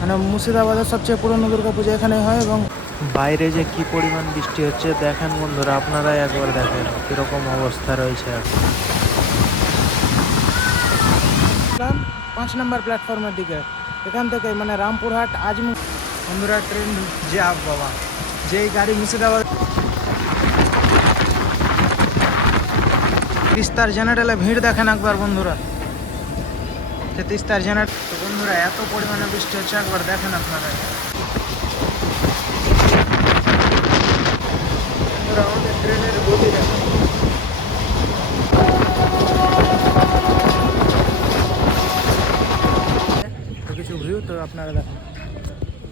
মানে মুর্শিদাবাদের সবচেয়ে পুরনো দুর্গাপূজা এখানে হয় এবং বাইরে যে কি পরিমাণ বৃষ্টি হচ্ছে দেখেন বন্ধুরা আপনারাই একবার দেখেন কীরকম অবস্থা রয়েছে এখন। পাঁচ নম্বর প্ল্যাটফর্মের দিকে। এখান থেকে মানে রামপুরহাট আজমু বন্ধুরা ট্রেন যা বাবা। যেই গাড়ি মুর্শিদাবাদ তিস্তার জেনারেলে ভিড় দেখেন একবার বন্ধুরা। তিস্তার জেনারেল বন্ধুরা, এত পরিমাণে বৃষ্টি হচ্ছে, একবার দেখেন আপনারা। বন্ধুরা, আমাদের ট্রেনের গতি দেখেন। কিছু ভিউ তো আপনারা দেখেন।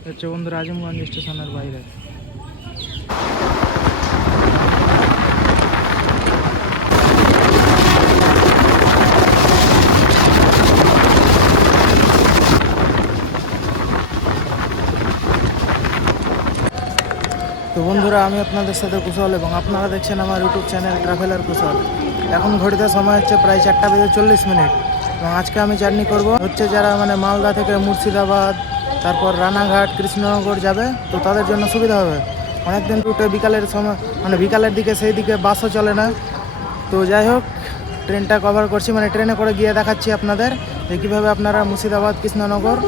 হচ্ছে বন্ধুরা, আজিমগঞ্জ স্টেশনের বাইরে। বন্ধুরা, আমি আপনাদের সাথে কুশল এবং আপনারা দেখছেন আমার ইউটিউব চ্যানেল ট্রাভেলার কুশল। এখন ঘড়িতে সময় হচ্ছে প্রায় চারটা বেজে চল্লিশ মিনিট এবং আজকে আমি জার্নি করব। হচ্ছে যারা মানে মালদা থেকে মুর্শিদাবাদ, তারপর রানাঘাট, কৃষ্ণনগর যাবে, তো তাদের জন্য সুবিধা হবে। অনেকদিন রুটে বিকালের সময় মানে বিকালের দিকে সেই দিকে বাসও চলে না। তো যাই হোক ট্রেনটা কভার করছি মানে ট্রেনে করে গিয়ে দেখাচ্ছি আপনাদের। যে কীভাবে আপনারা মুর্শিদাবাদ, কৃষ্ণনগর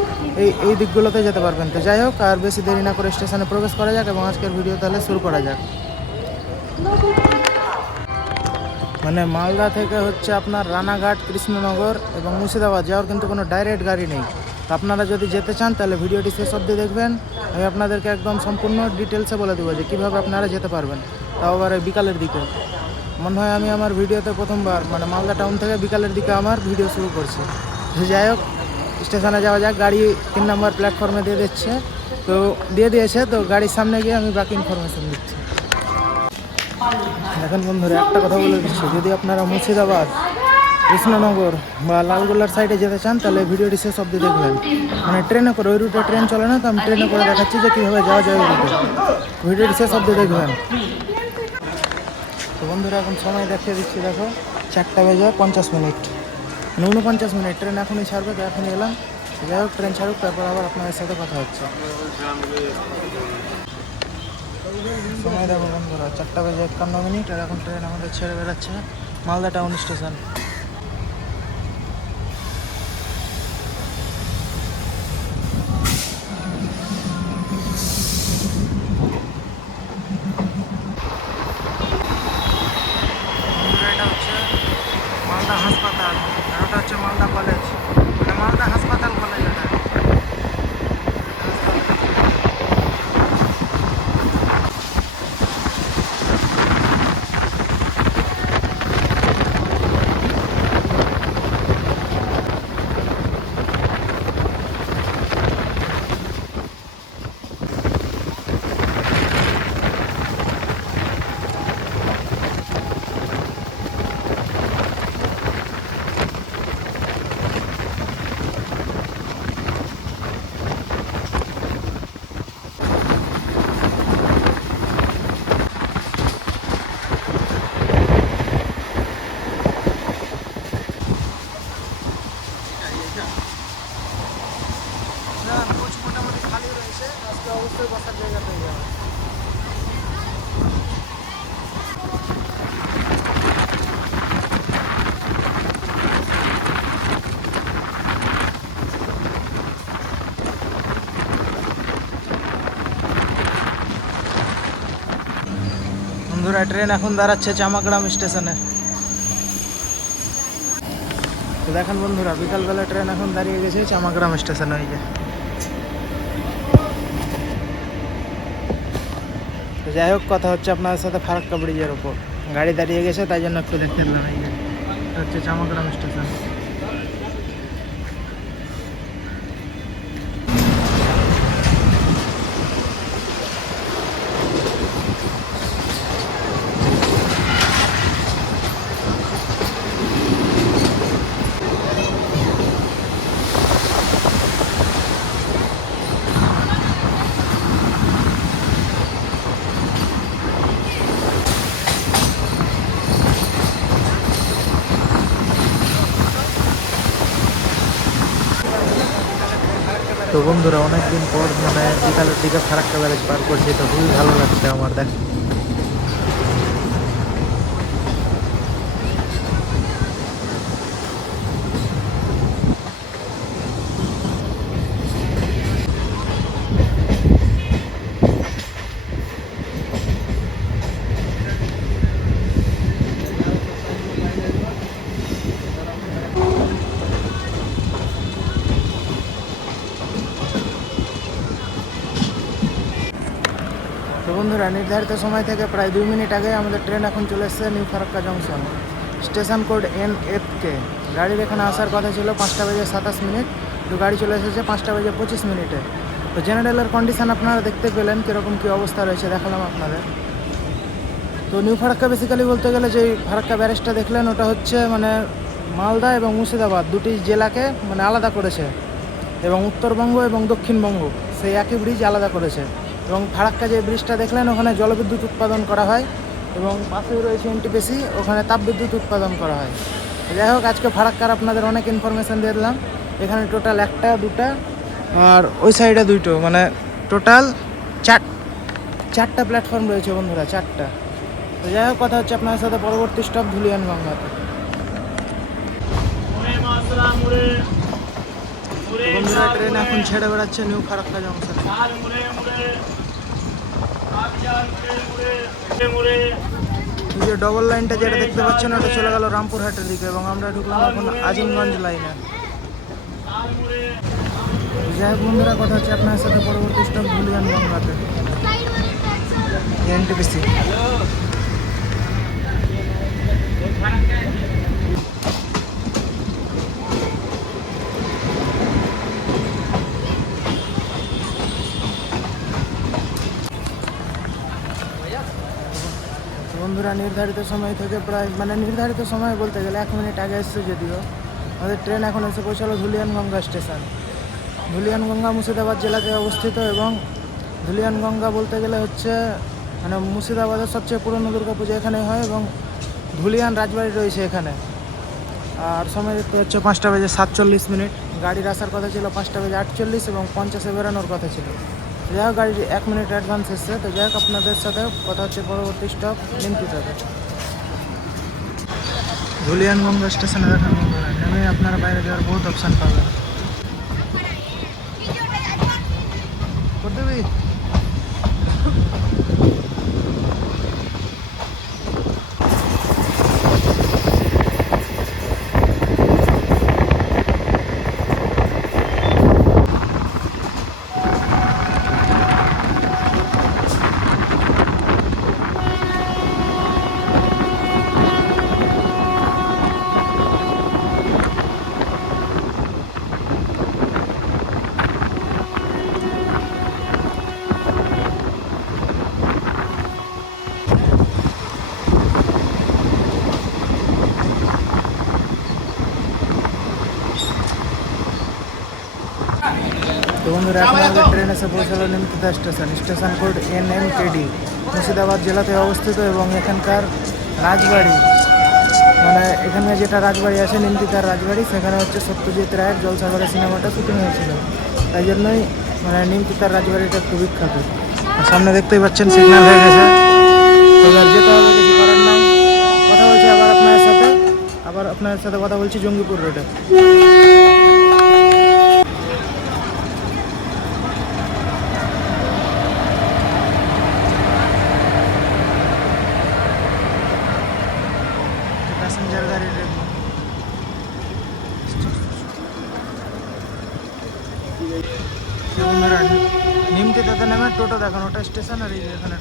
এই এই দিকগুলোতে যেতে পারবেন? তো যাই হোক, আর বেশি দেরি না করে স্টেশনে প্রবেশ করা যাক এবং আজকের ভিডিও তাহলে শুরু করা যাক। মানে মালদা থেকে হচ্ছে আপনার রানাঘাট, কৃষ্ণনগর এবং মুর্শিদাবাদ যাওয়ার কিন্তু কোনো ডাইরেক্ট গাড়ি নেই। তো আপনারা যদি যেতে চান, তাহলে ভিডিওটি শেষ অবধি দেখবেন। আমি আপনাদেরকে একদম সম্পূর্ণ ডিটেলসে বলে দেবো যে কীভাবে আপনারা যেতে পারবেন। তাও আবার বিকালের দিকে। মনে হয় আমি আমার ভিডিওতে প্রথমবার মানে মালদা টাউন থেকে বিকালের দিকে আমার ভিডিও শুরু করছি। যাই হোক, স্টেশনে যাওয়া যাক, গাড়ি তিন নম্বর প্ল্যাটফর্মে দিয়ে দিচ্ছে। তো দিয়ে দিয়েছে, তো গাড়ির সামনে গিয়ে আমি বাকি ইনফরমেশন দিচ্ছি। দেখেন বন্ধুরা, একটা কথা বলে দিচ্ছি, যদি আপনারা মুর্শিদাবাদ, কৃষ্ণনগর বা লালগোলার সাইডে যেতে চান, তাহলে ভিডিওটি শেষ অব্দি দেখবেন। মানে ট্রেনে করে, ওই রুটে ট্রেন চলে না, তো আমি ট্রেনে করে দেখাচ্ছি যে কীভাবে যাওয়া যায় ওই রুটে ভিডিওটি শেষ অব্দি দেখবেন। তো বন্ধুরা, এখন সময় দেখিয়ে দিচ্ছি, দেখো, চারটা বেজে পঞ্চাশ মিনিট। মানে উনপঞ্চাশ মিনিট, ট্রেন এখনই ছাড়বে, তো এখনই এলাম। যাই হোক, ট্রেন ছাড়ুক, তারপর আবার আপনাদের সাথে কথা হচ্ছে। সময় দেখো বন্ধুরা, চারটা বেজে একান্ন মিনিট, আর এখন ট্রেন আমাদের ছেড়ে বেড়াচ্ছে, মালদা টাউন স্টেশন বন্ধুরা, এটা হচ্ছে মালদা হাসপাতাল আর ওটা হচ্ছে মালদা কলেজ মানে মালদা হাসপাতাল কলেজ এটা না কোচ মোটামুটি খালি রয়েছে আজকে অবশ্যই বসার জায়গা পেয়ে যাবে বন্ধুরা ট্রেন এখন দাঁড়াচ্ছে চামাগ্রাম স্টেশনে। তো দেখেন বন্ধুরা, বিকালবেলা ট্রেন এখন দাঁড়িয়ে গেছে চামাগ্রাম স্টেশনে, ওই যে। যাই হোক, কথা হচ্ছে আপনার সাথে ফারাক্কা ব্রিজের ওপর গাড়ি দাঁড়িয়ে গেছে, তাই জন্য একটু দেখতে পেলাম এই হচ্ছে চামাগ্রাম স্টেশন। বন্ধুরা, অনেকদিন পর মানে বিকালের দিকে ফারাক্কা ব্যারেজ পার করছি তো খুবই ভালো লাগছে আমার দেখ তো বন্ধুরা নির্ধারিত সময় থেকে প্রায় দুই মিনিট আগে আমাদের ট্রেন এখন চলে এসেছে new Farakka junction. Station code N F K গাড়ির এখানে আসার কথা ছিল পাঁচটা বেজে সাতাশ মিনিট। তো গাড়ি চলে এসেছে পাঁচটা বেজে পঁচিশ মিনিটে। তো জেনারেলের কন্ডিশন আপনারা দেখতে পেলেন, কীরকম কী অবস্থা রয়েছে দেখালাম আপনাদের। তো নিউ ফারাক্কা বেসিক্যালি বলতে গেলে যে ফারাক্কা ব্যারেজটা দেখলেন, ওটা হচ্ছে মানে মালদা এবং মুর্শিদাবাদ দুটি জেলাকে মানে আলাদা করেছে। এবং উত্তরবঙ্গ এবং দক্ষিণবঙ্গ, সেই একই ব্রিজ আলাদা করেছে। এবং ফারাক্কা যে ব্রিজটা দেখলেন ওখানে জলবিদ্যুৎ উৎপাদন করা হয় এবং পাশেই রয়েছে এনটিপিসি ওখানে তাপবিদ্যুৎ উৎপাদন করা হয়। যাই হোক আজকে ফারাক্কার আপনাদের অনেক ইনফরমেশান দিয়ে দিলাম। এখানে টোটাল একটা দুটা আর ওই সাইডে দুইটো মানে টোটাল চার চারটা প্ল্যাটফর্ম রয়েছে বন্ধুরা চারটা। তো যাই হোক কথা হচ্ছে আপনাদের সাথে পরবর্তী স্টপ ধুলিয়ান গঙ্গাতে। বন্ধুরা ট্রেন এখন ছেড়ে বেড়াচ্ছে নিউ ফারাক্কা জংশন যে ডবল লাইনটা যেটা দেখতে পাচ্ছেন, ওটা চলে গেল রামপুরহাটের দিকে এবং আমরা ঢুকলাম এখন আজিমগঞ্জ লাইনে যাই হোক বন্ধুরা, কথা হচ্ছে আপনার সাথে পরবর্তী স্টপ ধুলিয়ান গঙ্গাতে। এনটিপিসি বন্ধুরা, নির্ধারিত সময় থেকে প্রায় মানে নির্ধারিত সময় বলতে গেলে এক মিনিট আগে এসছে যদিও। আমাদের ট্রেন এখন এসে পৌঁছালো ধুলিয়ানগঙ্গা স্টেশন। ধুলিয়ানগঙ্গা মুর্শিদাবাদ জেলাতে অবস্থিত এবং ধুলিয়ানগঙ্গা বলতে গেলে হচ্ছে মানে মুর্শিদাবাদের সবচেয়ে পুরনো দুর্গাপূজা এখানে হয় এবং ধুলিয়ান রাজবাড়ি রয়েছে এখানে। আর সময় দেখতে হচ্ছে পাঁচটা বেজে সাতচল্লিশ মিনিট। গাড়ির আসার কথা ছিল পাঁচটা বেজে আটচল্লিশ এবং পঞ্চাশে বেরোনোর কথা ছিল। যাই হোক গাড়ির এক মিনিট অ্যাডভান্স এসছে। তো যাই হোক আপনাদের সাথে কথা হচ্ছে পরবর্তী স্টপ নিমতিটাতে ধুলিয়ানগঙ্গা স্টেশনে দেখান নেমে আপনারা বাইরে যাওয়ার বহুত অপশান পাবেন। করতে এখন আমাদের ট্রেন এসে পৌঁছালো Nimtita station station code N M KD Murshidabad জেলাতে অবস্থিত এবং এখানকার রাজবাড়ি। মানে এখানে যেটা রাজবাড়ি আছে নিমতিতার রাজবাড়ি সেখানে হচ্ছে সত্যজিৎ রায়ের জলসাগরের সিনেমাটা শুটিং হয়েছিল। তাই জন্যই মানে নিমতিতার রাজবাড়িটা একটু বিখ্যাত। সামনে দেখতেই পাচ্ছেন সিগন্যাল হয়ে গেছে। এবার যেতে হবে কিছু করার নাই। কথা বলছি আবার আপনার সাথে। আবার আপনার সাথে কথা বলছি জঙ্গিপুর রোডে প্যাসেঞ্জার গাড়ির বন্ধুরা নিমতি তাতে নামে টোটো দেখুন ওটা স্টেশন আর এখানে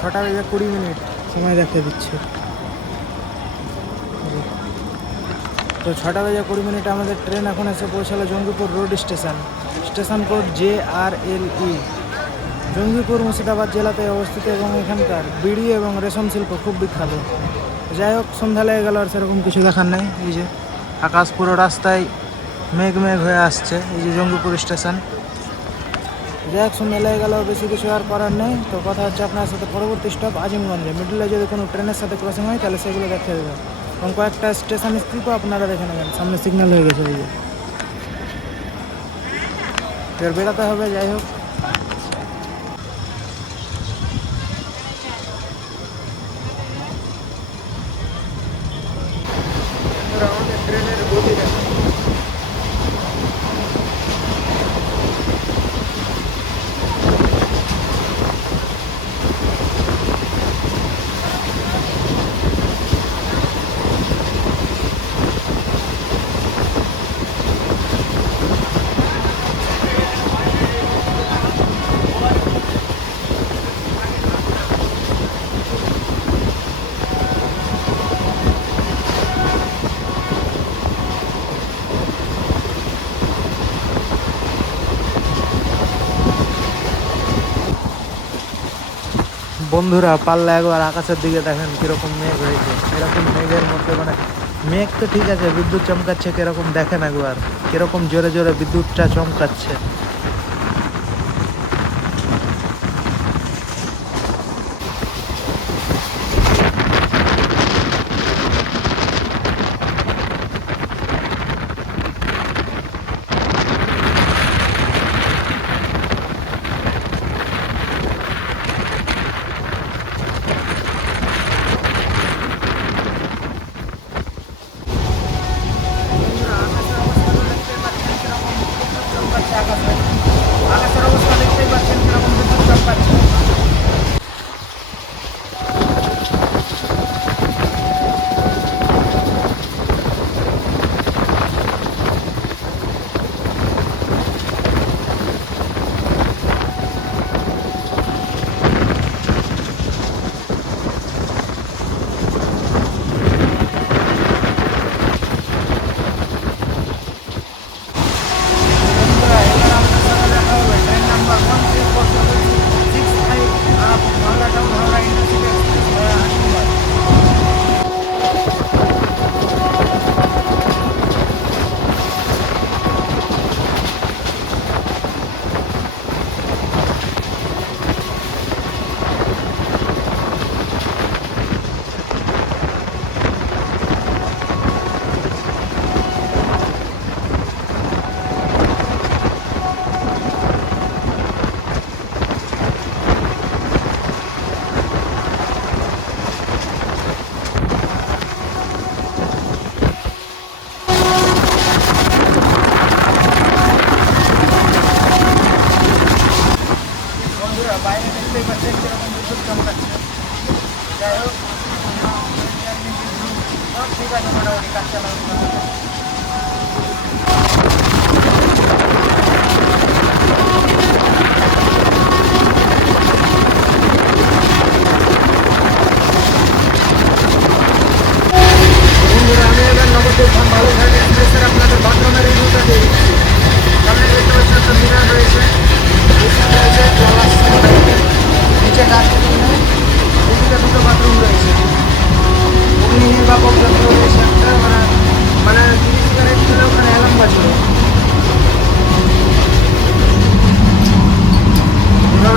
ছটা বেজে কুড়ি মিনিট সময় দেখে দিচ্ছে। তো ছটা বেজে কুড়ি মিনিটে আমাদের ট্রেন এখন এসে পৌঁছালো Jangipur road station. Station code J R L E. Jangipur Murshidabad জেলাতে অবস্থিত এবং এখানকার বিড়ি এবং রেশম শিল্প খুব বিখ্যাত। যাই হোক, সন্ধ্যা লেগে গেল আর সেরকম কিছু দেখার নেই। এই যে আকাশ পুরো রাস্তায় মেঘ মেঘ হয়ে আসছে। এই যে জঙ্গিপুর স্টেশন। যাই মেলায় গেলেও বেশি কিছু আর করার নেই। তো কথা হচ্ছে আপনার সাথে পরবর্তী স্টপ আজিমগঞ্জে। মিডলে যদি কোনো ট্রেনের সাথে ক্রসিং হয়, তাহলে সেগুলো দেখে দেবেন। এবং কয়েকটা স্টেশন স্ত্রীকেও আপনারা দেখে নেবেন। সামনে সিগন্যাল হয়ে গেছে ওই যে। বেড়াতে হবে, যাই হোক। বন্ধুরা, পাল্লা একবার আকাশের দিকে দেখেন কীরকম মেঘ হয়েছে। এরকম মেঘের মধ্যে মানে মেঘ তো ঠিক আছে, বিদ্যুৎ চমকাচ্ছে কীরকম দেখেন একবার। কীরকম জোরে জোরে বিদ্যুৎটা চমকাচ্ছে।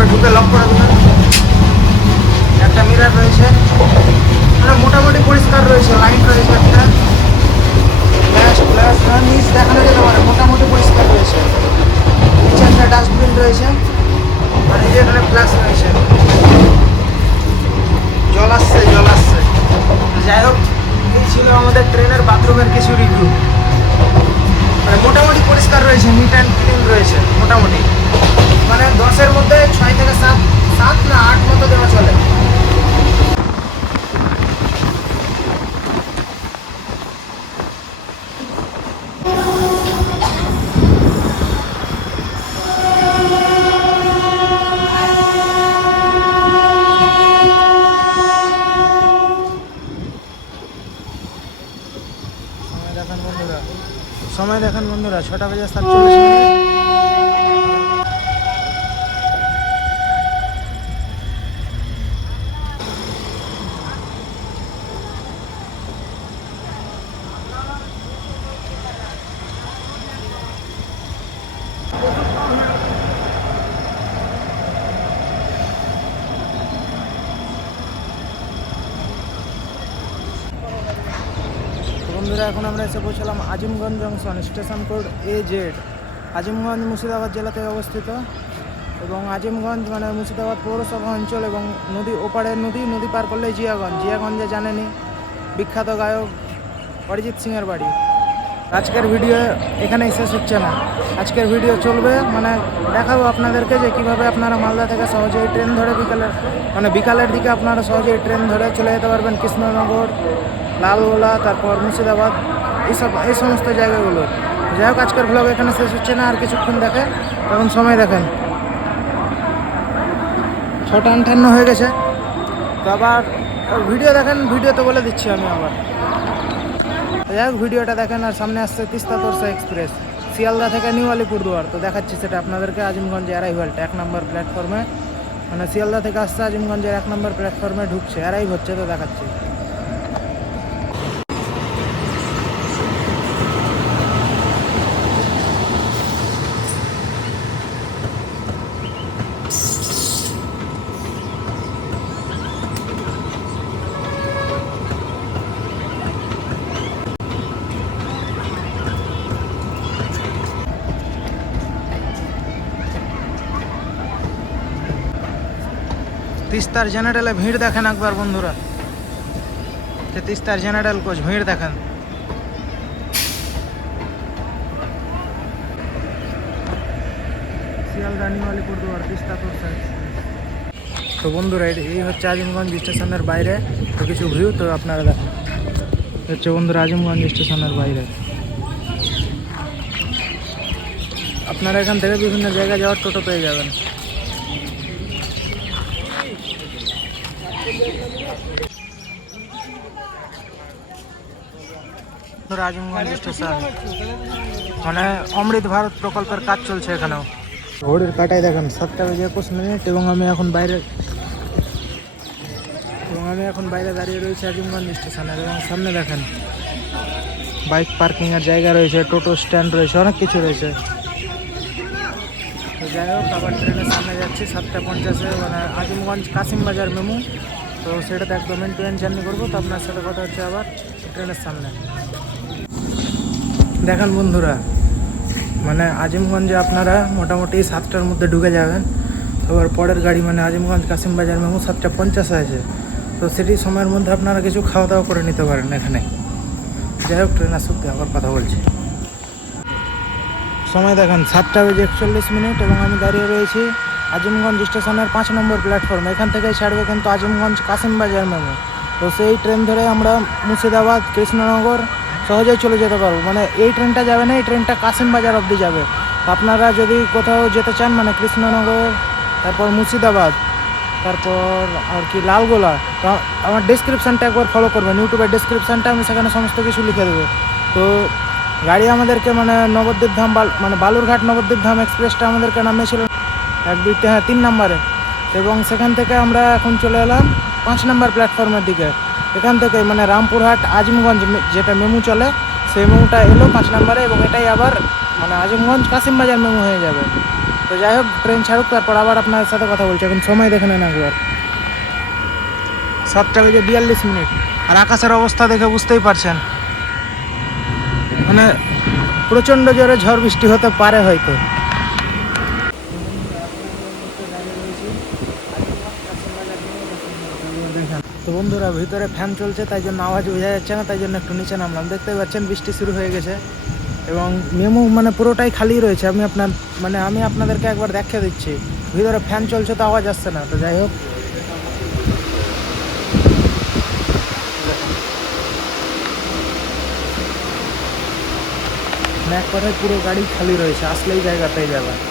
ঢুকে একটা মিরার রয়েছে মানে মোটামুটি পরিষ্কার রয়েছে লাইট রয়েছে একটা ফ্ল্যাশ ফ্ল্যাশ নিচ দেখানো যেতে পারে মোটামুটি পরিষ্কার রয়েছে নিচে একটা ডাস্টবিন রয়েছে আর এই যে রয়েছে। জল আসছে জল আসছে। যাই হোক এই ছিল আমাদের ট্রেনের বাথরুমের কিছু রিভিউ মানে মোটামুটি পরিষ্কার রয়েছে নিট অ্যান্ড ক্লিন রয়েছে, মোটামুটি। মানে দশের মধ্যে ছয় থেকে সাত সাত না আট মতো দেওয়া চলে সময় দেখেন বন্ধুরা ছটা বাজে সাতচল্লিশ মিনিট। বন্ধুরা, এখন আমরা এসে পৌঁছলাম Azimganj junction, station code A Z Azimganj Murshidabad জেলাতে অবস্থিত এবং আজিমগঞ্জ মানে মুর্শিদাবাদ পৌরসভা অঞ্চল এবং নদী ওপারের নদী নদী পার করলে জিয়াগঞ্জ। জিয়াগঞ্জে জানেনি বিখ্যাত গায়ক অরিজিৎ সিংয়ের বাড়ি। আজকের ভিডিও এখানেই শেষ হচ্ছে না। আজকের ভিডিও চলবে মানে দেখাবো আপনাদেরকে যে কীভাবে আপনারা মালদা থেকে সহজেই ট্রেন ধরে বিকালের মানে বিকালের দিকে আপনারা সহজেই ট্রেন ধরে চলে যেতে পারবেন কৃষ্ণনগর লালগোলা, তারপর মুর্শিদাবাদ এইসব এই সমস্ত জায়গাগুলো। যাই হোক, আজকের ব্লগ এখানে শেষ হচ্ছে না, আর কিছুক্ষণ দেখেন তখন সময় দেখেন। ছটা আটান্ন হয়ে গেছে। তো আবার ভিডিও দেখেন ভিডিওতে বলে দিচ্ছি আমি আবার। যাই হোক, ভিডিওটা দেখেন, আর সামনে আসছে তিস্তা তোরসা এক্সপ্রেস, শিয়ালদা থেকে নিউ আলিপুরদুয়ার। তো দেখাচ্ছি সেটা আপনাদেরকে, আজিমগঞ্জে অ্যারাইভালটা এক নম্বর প্ল্যাটফর্মে মানে শিয়ালদা থেকে আসছে আজিমগঞ্জের এক নম্বর প্ল্যাটফর্মে ঢুকছে অ্যারাইভ হচ্ছে, তো দেখাচ্ছি। তিস্তার জেনারেলে ভিড় দেখেন একবার বন্ধুরা। যে তিস্তার জেনারেল কোচ, ভিড় দেখেন। শিয়ালদা নিউ আলিপুরদুয়ার, তিস্তা তোরসা তো বন্ধুরা, এই হচ্ছে আজিমগঞ্জ স্টেশনের বাইরে। তো কিছু ভিউ তো আপনারা দেখেন। হচ্ছে বন্ধুরা আজিমগঞ্জ স্টেশনের বাইরে। আপনারা এখান থেকে বিভিন্ন জায়গায় যাওয়ার টোটো পেয়ে যাবেন। রাজমগঞ্জ স্টেশন মানে অমৃত ভারত প্রকল্পের কাজ চলছে এখানেও। ঘড়ির কাটায় দেখেন, সাতটা বেজে একুশ মিনিট এবং আমি এখন বাইরে এবং আমি এখন বাইরে দাঁড়িয়ে রয়েছি আজিমগঞ্জ স্টেশনের এবং সামনে দেখেন, বাইক পার্কিংয়ের জায়গা রয়েছে, টোটো স্ট্যান্ড রয়েছে, অনেক কিছু রয়েছে। তো যাই হোক, আবার ট্রেনের সামনে যাচ্ছি, সাতটা পঞ্চাশে মানে আজিমগঞ্জ কাসিম বাজার মেমু। তো সেটাতে একদম এন টু এন জার্নি করব, তো আপনার সাথে কথা হচ্ছে আবার ট্রেনের সামনে। দেখেন বন্ধুরা। মানে আজিমগঞ্জে আপনারা মোটামুটি সাতটার মধ্যে ঢুকে যাবেন। আবার পরের গাড়ি মানে আজিমগঞ্জ কাসিম বাজার মেমু সাতটা পঞ্চাশে আছে। তো সেটি সময়ের মধ্যে আপনারা কিছু খাওয়া দাওয়া করে নিতে পারেন এখানে। যাই হোক, ট্রেন আসুক আবার কথা বলছি। সময় দেখেন, সাতটা বেজে একচল্লিশ মিনিট এবং আমি দাঁড়িয়ে রয়েছি আজিমগঞ্জ স্টেশনের পাঁচ নম্বর প্ল্যাটফর্ম। এখান থেকেই ছাড়বে কিন্তু আজিমগঞ্জ কাসিম বাজার মেমো। তো সেই ট্রেন ধরে আমরা মুর্শিদাবাদ, কৃষ্ণনগর সহজেই চলে যেতে পারব। মানে এই ট্রেনটা যাবে না, এই ট্রেনটা কাসিম বাজার অবধি যাবে। আপনারা যদি কোথাও যেতে চান মানে কৃষ্ণনগর, তারপর মুর্শিদাবাদ, তারপর আর কি লালগোলা আমার ডিসক্রিপশানটা একবার ফলো করবেন। ইউটিউবের ডিসক্রিপশানটা আমি সেখানে সমস্ত কিছু লিখে দেবো। তো গাড়ি আমাদেরকে মানে নবদ্বীপ ধাম মানে বালুরঘাট নবদ্বীপ ধাম এক্সপ্রেসটা আমাদেরকে নামিয়েছিল এক, দুই হ্যাঁ তিন নম্বরে। এবং সেখান থেকে আমরা এখন চলে এলাম পাঁচ নম্বর প্ল্যাটফর্মের দিকে। এখান থেকে মানে রামপুরহাট, আজিমগঞ্জ যেটা মেমু চলে, সেই মেমুটা এলো পাঁচ নম্বরে এবং এটাই আবার মানে আজিমগঞ্জ কাসিমবাজার মেমু হয়ে যাবে। তো যাই হোক ট্রেন ছাড়ুক, তারপর আবার আপনার সাথে কথা বলছি। এখন সময় দেখে নেন একবার। সাতটা বেজে বিয়াল্লিশ মিনিট। আর আকাশের অবস্থা দেখে বুঝতেই পারছেন। মানে প্রচণ্ড জোরে ঝড় বৃষ্টি হতে পারে হয়তো তো বন্ধুরা, ভিতরে ফ্যান চলছে, তাই জন্য আওয়াজ বোঝা যাচ্ছে না, তাই জন্য একটু নিচে নামলাম। দেখতে পাচ্ছেন, বৃষ্টি শুরু হয়ে গেছে। এবং মেমু মানে পুরোটাই খালি রয়েছে। আমি আপনার মানে আমি আপনাদেরকে একবার দেখিয়ে দিচ্ছি। ভিতরে ফ্যান চলছে, তো আওয়াজ আসছে না, তো যাই হোক। মানে এক পুরো গাড়ি খালি রয়েছে, আসলেই জায়গা যাবে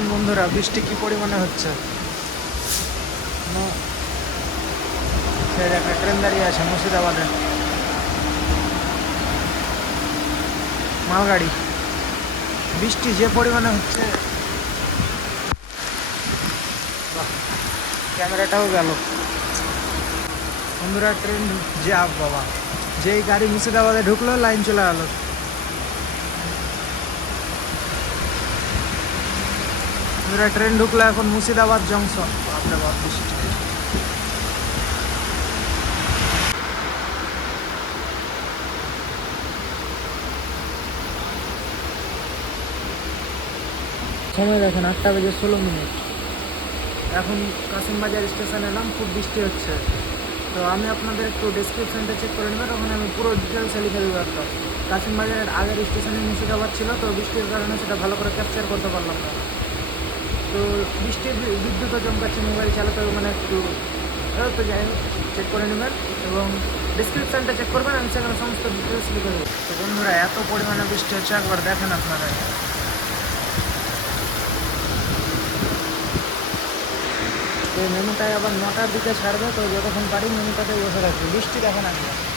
দেখেন বন্ধুরা, বৃষ্টি কি পরিমাণে হচ্ছে? একটা ট্রেন দাঁড়িয়ে আছে, মুর্শিদাবাদে। মালগাড়ি। বৃষ্টি যে পরিমাণে হচ্ছে ক্যামেরাটাও গেল। বন্ধুরা, ট্রেন যা বাবা যেই গাড়ি মুর্শিদাবাদে ঢুকলো, লাইন চলে গেল বন্ধুরা ট্রেন ঢুকলো এখন মুর্শিদাবাদ জংশন বাপরে বাপ বৃষ্টি সময় দেখেন আটটা বেজে ষোলো মিনিট। এখন কাসিমবাজার স্টেশন এলাম খুব বৃষ্টি হচ্ছে। তো আমি আপনাদের একটু ডেসক্রিপশনটা চেক করে নেবেন ওখানে আমি পুরো ডিটেলসে লিখে দেবো একটা কাসিমবাজারের আগের স্টেশনে মুর্শিদাবাদ ছিল তো বৃষ্টির কারণে সেটা ভালো করে ক্যাপচার করতে পারলাম না। তো বৃষ্টির বি- বিদ্যুৎও চমকাচ্ছে মোবাইল চালাতে মানে একটু। তো যাই হোক চেক করে নেবেন এবং ডিসক্রিপশানটা চেক করবেন, আমি সেখানে সমস্ত ডিটেলস লিখে দেবো। তো বন্ধুরা, এত পরিমাণে বৃষ্টি হচ্ছে, একবার দেখেন আপনারা। তো মেনুটায় আবার নটার দিকে ছাড়বে, তো যতক্ষণ পারি মেনুটাতে বসে রাখবে বৃষ্টি দেখেন একবার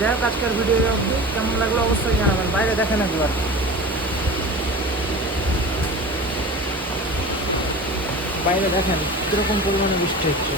যাই হোক আজকের ভিডিও অবধি। কেমন লাগল অবশ্যই জানাবেন। বাইরে দেখেন একবার বাইরে দেখেন, কীরকম পরিমাণে বৃষ্টি হচ্ছে।